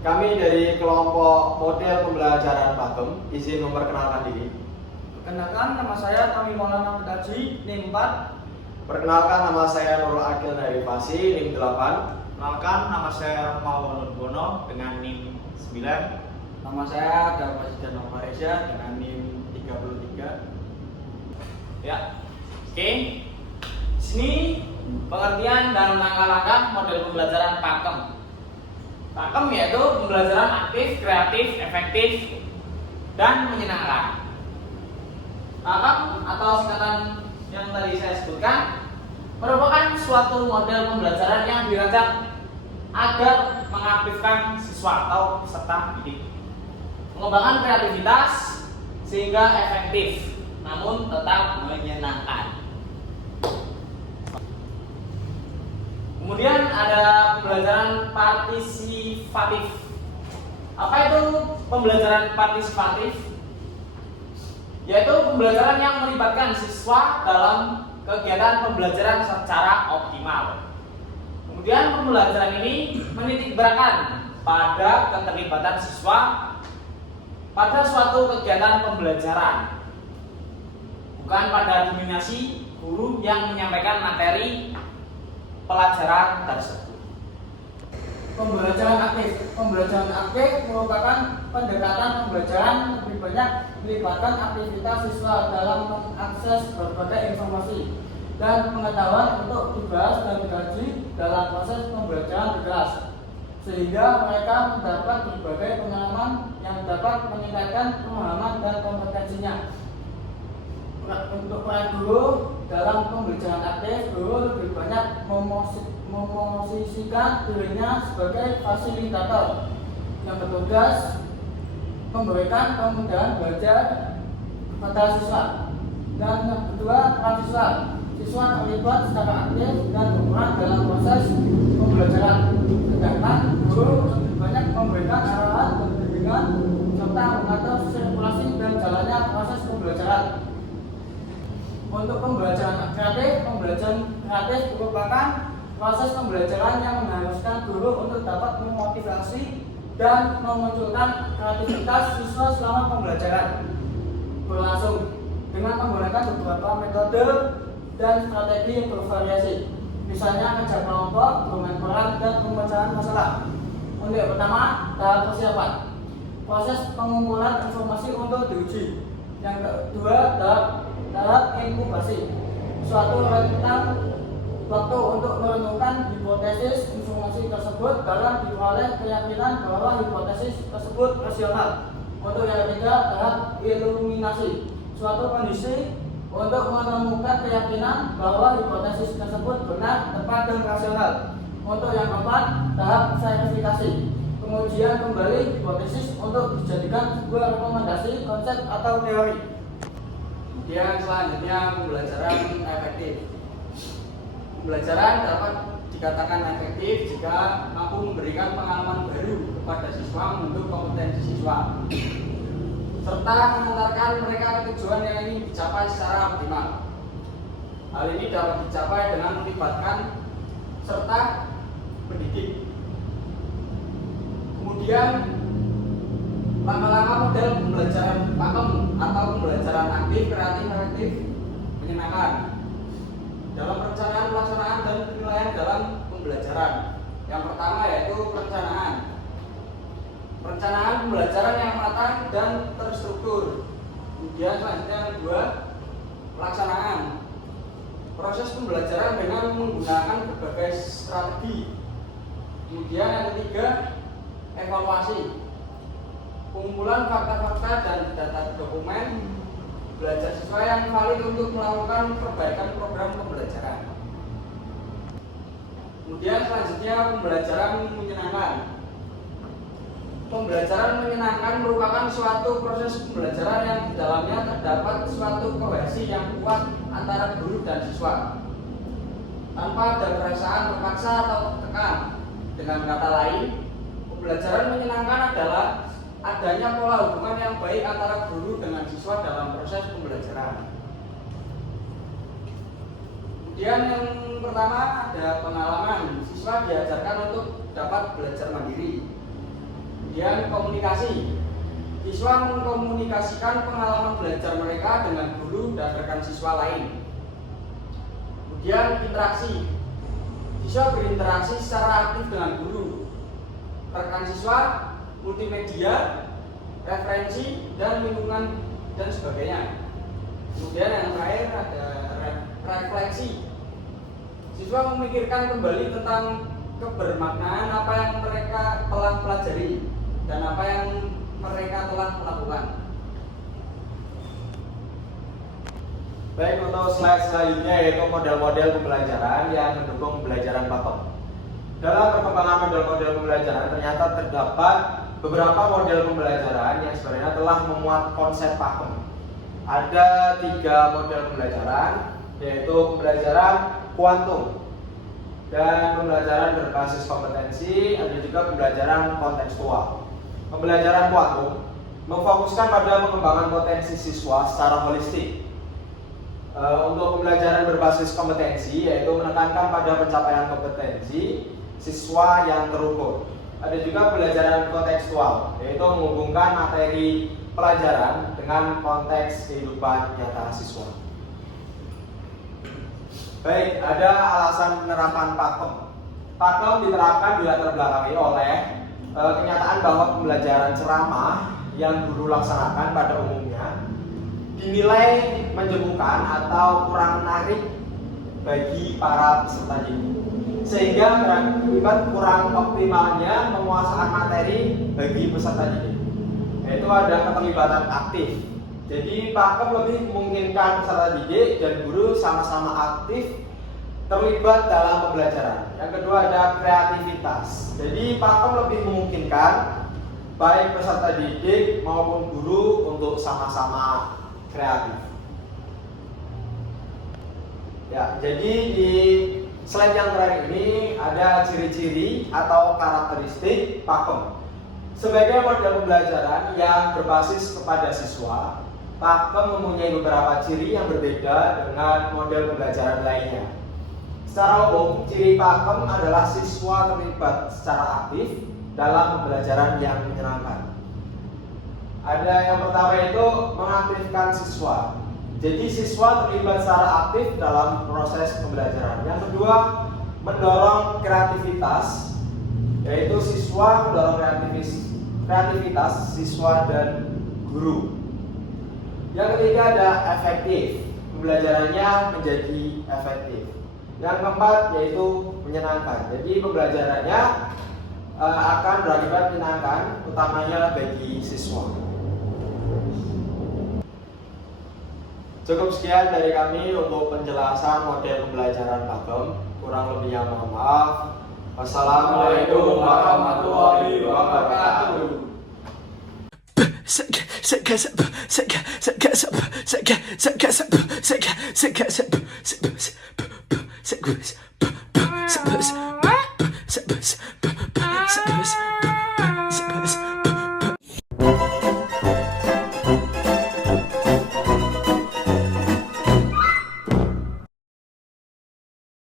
Kami dari kelompok model pembelajaran Pakem, izin memperkenalkan diri. Perkenalkan, nama saya Tami Maulana Petaji, NIM 4. Perkenalkan, nama saya Nurul Akil dari Pasi, NIM 8. Perkenalkan, nama saya Rahma Nurbono dengan NIM 9. Nama saya Damas Dana Malaysia dengan NIM 33. Ya, oke. Sini pengertian dan langkah-langkah model pembelajaran Pakem. Pakem yaitu pembelajaran aktif, kreatif, efektif, dan menyenangkan. Pakem atau singkatan yang tadi saya sebutkan merupakan suatu model pembelajaran yang dirancang agar mengaktifkan siswa atau peserta didik, mengembangkan kreativitas sehingga efektif, namun tetap menyenangkan. Kemudian ada pembelajaran partisipatif. Apa itu pembelajaran partisipatif? Yaitu pembelajaran yang melibatkan siswa dalam kegiatan pembelajaran secara optimal. Kemudian pembelajaran ini menitik beratkan pada keterlibatan siswa pada suatu kegiatan pembelajaran, bukan pada dominasi guru yang menyampaikan materi pelajaran tersebut. Pembelajaran aktif. Pembelajaran aktif merupakan pendekatan pembelajaran lebih banyak melibatkan aktivitas siswa dalam mengakses berbagai informasi dan pengetahuan untuk dibahas dan dikaji dalam proses pembelajaran di kelas, sehingga mereka mendapat berbagai pengalaman yang dapat meningkatkan pemahaman dan kompetensinya. Untuk para guru dalam pembelajaran aktif, guru lebih banyak memosisikan dirinya sebagai fasilitator yang bertugas memberikan kemudahan belajar pada siswa. Dan yang kedua, peran siswa. Siswa terlibat secara aktif dan berperan dalam proses pembelajaran, sedangkan guru lebih banyak memberikan arahan dan bimbingan serta mengatur sirkulasi dan jalannya proses pembelajaran. Untuk pembelajaran kreatif merupakan proses pembelajaran yang mengharuskan guru untuk dapat memotivasi dan memunculkan kreativitas siswa selama pembelajaran berlangsung dengan menggunakan beberapa metode dan strategi yang bervariasi, misalnya kerja kelompok, bermain peran, dan pemecahan masalah. Untuk yang pertama, tahap persiapan, proses pengumpulan informasi untuk diuji. Yang kedua, tahap inkubasi, suatu rentang waktu untuk merenungkan hipotesis informasi tersebut dalam diperoleh keyakinan bahwa hipotesis tersebut rasional. Untuk yang ketiga, tahap iluminasi, suatu kondisi untuk menemukan keyakinan bahwa hipotesis tersebut benar, tepat, dan rasional. Untuk yang keempat, tahap verifikasi, pengujian kembali hipotesis untuk dijadikan sebuah rekomendasi, konsep, atau teori. Kemudian selanjutnya pembelajaran efektif. Pembelajaran dapat dikatakan efektif jika mampu memberikan pengalaman baru kepada siswa untuk kompetensi siswa, serta mengantarkan mereka ke tujuan yang ingin dicapai secara optimal. Hal ini dapat dicapai dengan melibatkan serta pendidik. Kemudian langkah-langkah model pembelajaran Pakem atau pembelajaran aktif, kreatif, efektif, menyenangkan dalam perencanaan, pelaksanaan, dan penilaian dalam pembelajaran. Yang pertama yaitu perencanaan. Perencanaan pembelajaran yang matang dan terstruktur. Kemudian selanjutnya yang kedua, pelaksanaan. Proses pembelajaran dengan menggunakan berbagai strategi. Kemudian yang ketiga, evaluasi. Pengumpulan fakta-fakta dan data dokumen belajar siswa yang valid untuk melakukan perbaikan program pembelajaran. Kemudian selanjutnya pembelajaran menyenangkan. Pembelajaran menyenangkan merupakan suatu proses pembelajaran yang di dalamnya terdapat suatu kohesi yang kuat antara guru dan siswa, tanpa ada perasaan terpaksa atau tertekan. Dengan kata lain, pembelajaran menyenangkan adalah adanya pola hubungan yang baik antara guru dengan siswa dalam proses pembelajaran. Kemudian yang pertama ada pengalaman. Siswa diajarkan untuk dapat belajar mandiri. Kemudian komunikasi. Siswa mengkomunikasikan pengalaman belajar mereka dengan guru dan rekan siswa lain. Kemudian interaksi. Siswa berinteraksi secara aktif dengan guru, rekan siswa, multimedia, referensi, dan lingkungan, dan sebagainya. Kemudian yang terakhir ada refleksi. Siswa memikirkan kembali tentang kebermaknaan apa yang mereka telah pelajari dan apa yang mereka telah melakukan. Baik, untuk slide selanjutnya yaitu model-model pembelajaran yang mendukung pembelajaran pakem. Dalam perkembangan model-model pembelajaran ternyata terdapat beberapa model pembelajaran yang sebenarnya telah memuat konsep pakem. Ada 3 model pembelajaran, yaitu pembelajaran kuantum dan pembelajaran berbasis kompetensi, ada juga pembelajaran kontekstual. Pembelajaran kuantum memfokuskan pada pengembangan potensi siswa secara holistik. Untuk pembelajaran berbasis kompetensi yaitu menekankan pada pencapaian kompetensi siswa yang terukur. Ada juga pembelajaran kontekstual yaitu menghubungkan materi pelajaran dengan konteks kehidupan nyata siswa. Baik, ada alasan penerapan pakem. Pakem diterapkan dilatar belakangi oleh kenyataan bahwa pembelajaran ceramah yang guru laksanakan pada umumnya dinilai menjemukan atau kurang menarik bagi para peserta didik, sehingga berakibat kurang optimalnya penguasaan materi bagi peserta didik. Yaitu ada keterlibatan aktif. Jadi pakem lebih memungkinkan peserta didik dan guru sama-sama aktif terlibat dalam pembelajaran. Yang kedua ada kreativitas. Jadi pakem lebih memungkinkan baik peserta didik maupun guru untuk sama-sama kreatif. Ya, jadi di slide yang terakhir ini ada ciri-ciri atau karakteristik pakem. Sebagai model pembelajaran yang berbasis kepada siswa, pakem mempunyai beberapa ciri yang berbeda dengan model pembelajaran lainnya. Secara umum, ciri pakem adalah siswa terlibat secara aktif dalam pembelajaran yang menyenangkan. Ada yang pertama itu mengaktifkan siswa. Jadi siswa terlibat secara aktif dalam proses pembelajaran. Yang kedua, mendorong kreativitas, yaitu siswa mendorong kreativitas siswa dan guru. Yang ketiga ada efektif, pembelajarannya menjadi efektif. Yang keempat yaitu menyenangkan. Jadi pembelajarannya akan berakibat menyenangkan, utamanya bagi siswa. Cukup sekian dari kami untuk penjelasan model pembelajaran pakem. Kurang lebihnya mohon maaf. Wassalamualaikum warahmatullahi wabarakatuh. Segue